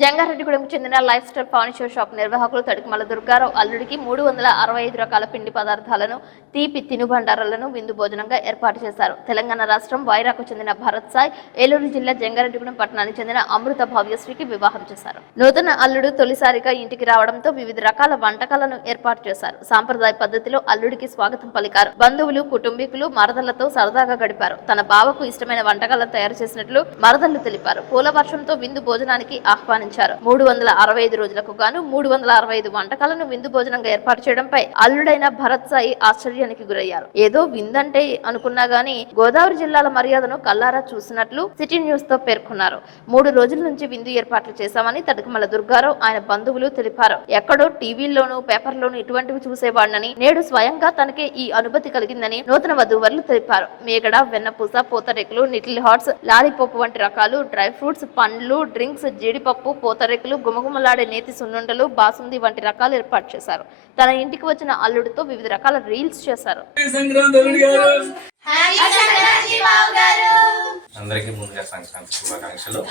జంగారెడ్డిగూడెంకు చెందిన life style furniture shop నిర్వాహకులు తడికమల దుర్గారావు అల్లుడికి 365 రకాల పిండి పదార్థాలను తీపి తినుబండారాలను విందు భోజనంగా ఏర్పాటు చేశారు. తెలంగాణ రాష్ట్రం వైరాకు చెందిన భరత్ సాయ్ ఏలూరు జిల్లా జంగారెడ్డిగూడెం పట్టణానికి చెందిన అమృత భావ్యశ్రీకి వివాహం చేశారు. నూతన అల్లుడు తొలిసారిగా ఇంటికి రావడంతో వివిధ రకాల వంటకాలను ఏర్పాటు చేశారు. సాంప్రదాయ పద్ధతిలో అల్లుడికి స్వాగతం పలికారు. బంధువులు, కుటుంబీకులు మరదలతో సరదాగా గడిపారు. తన బావకు ఇష్టమైన వంటకాలను తయారు చేసినట్లు మరదళ్లు తెలిపారు. పూల వర్షంతో విందు భోజనానికి ఆహ్వానించారు. 365 రోజులకు గాను 365 వంటకాలను విందు భోజనంగా ఏర్పాటు చేయడంపై అల్లుడైన భరత్ సాయి ఆశ్చర్యానికి గురయ్యారు. ఏదో విందంటే అనుకున్నా గానీ గోదావరి జిల్లాల మర్యాదను కల్లారా చూసినట్లు సిటీ న్యూస్ తో పేర్కొన్నారు. 3 రోజుల నుంచి విందు ఏర్పాట్లు చేశామని తడికమల దుర్గారావు ఆయన బంధువులు తెలిపారు. ఎక్కడో టీవీల్లోనూ పేపర్లోనూ ఇటువంటివి చూసేవాడినని నేడు స్వయంగా తనకే ఈ అనుభూతి కలిగిందని నూతన వధూవరులు తెలిపారు. మేగడ, వెన్నపూస, పూతరేకులు, లిటిల్ హార్ట్స్, లాలీపాప్ వంటి రకాలు, డ్రై ఫ్రూట్స్, పండ్లు, డ్రింక్స్, జీడిపప్పు, పూతరేకులు, గుమగుమలాడే నేతి సున్నుండలు, బాసుంది వంటి రకాలు ఏర్పాటు చేశారు. తన ఇంటికి వచ్చిన అల్లుడితో వివిధ రకాల రీల్స్ చేశారు. అందరికీ ముందుగా సంక్రాంతి శుభాకాంక్షలు.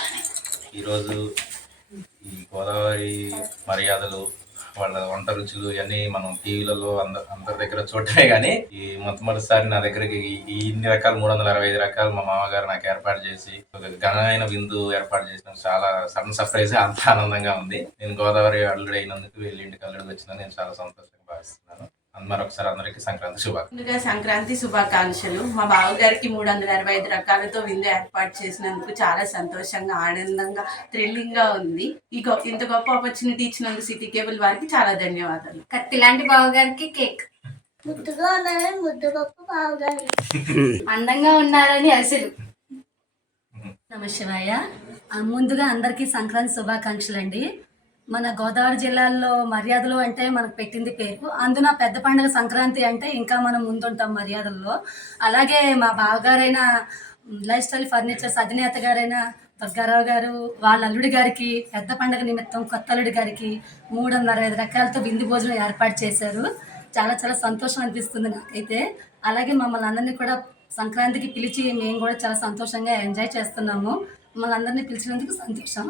ఈరోజు ఈ గోదావరి మర్యాదలు, వాళ్ళ వంట రుచులు ఇవన్నీ మనం టీవీలలో అందరి దగ్గర చూడటమే కానీ ఈ మొట్టమొదటిసారి నా దగ్గరికి ఈ ఇన్ని రకాలు 365 రకాలు మా మామగారు నాకు ఏర్పాటు చేసి ఒక ఘనమైన విందు ఏర్పాటు చేసిన చాలా సడన్ సర్ప్రైజ్, అంత ఆనందంగా ఉంది. నేను గోదావరి అల్లుడు అయినందుకు వీళ్ళ ఇంటికి అల్లుడు వచ్చినా నేను చాలా సంతోషంగా భావిస్తున్నాను. మరొకసారి అందరికీ సంక్రాంతి శుభాకాంక్షలు. సంక్రాంతి శుభాకాంక్షలు. మా బావగారికి 365 రకాలతో విందు ఏర్పాటు చేసినందుకు చాలా సంతోషంగా, ఆనందంగా, థ్రిల్లింగ్ గా ఉంది. ఇంత గొప్ప ఆపర్చునిటీ ఇచ్చినందుకు సిటీ కేబుల్ వారికి చాలా ధన్యవాదాలు. కత్తిలాంటి బావగారికి కేక్, ముద్దుగా ఉన్నారని ముద్దు గొప్ప బావగారు, అందంగా ఉన్నారని అసలు. నమశివాయ. ముందుగా అందరికీ సంక్రాంతి శుభాకాంక్షలు అండి. మన గోదావరి జిల్లాలో మర్యాదలు అంటే మనకు పెట్టింది పేరు. అందున పెద్ద పండుగ సంక్రాంతి అంటే ఇంకా మనం ముందుంటాం మర్యాదల్లో. అలాగే మా బావగారైన లైఫ్ స్టైల్ ఫర్నిచర్స్ అధినేత గారైన దుర్గారావు గారు వాళ్ళ అల్లుడి గారికి పెద్ద పండుగ నిమిత్తం కొత్త అల్లుడి గారికి 365 రకాలతో విందు భోజనం ఏర్పాటు చేశారు. చాలా చాలా సంతోషం అనిపిస్తుంది నాకైతే. అలాగే మమ్మల్ని అందరినీ కూడా సంక్రాంతికి పిలిచి మేము కూడా చాలా సంతోషంగా ఎంజాయ్ చేస్తున్నాము. మమ్మల్ని అందరినీ పిలిచినందుకు సంతోషం.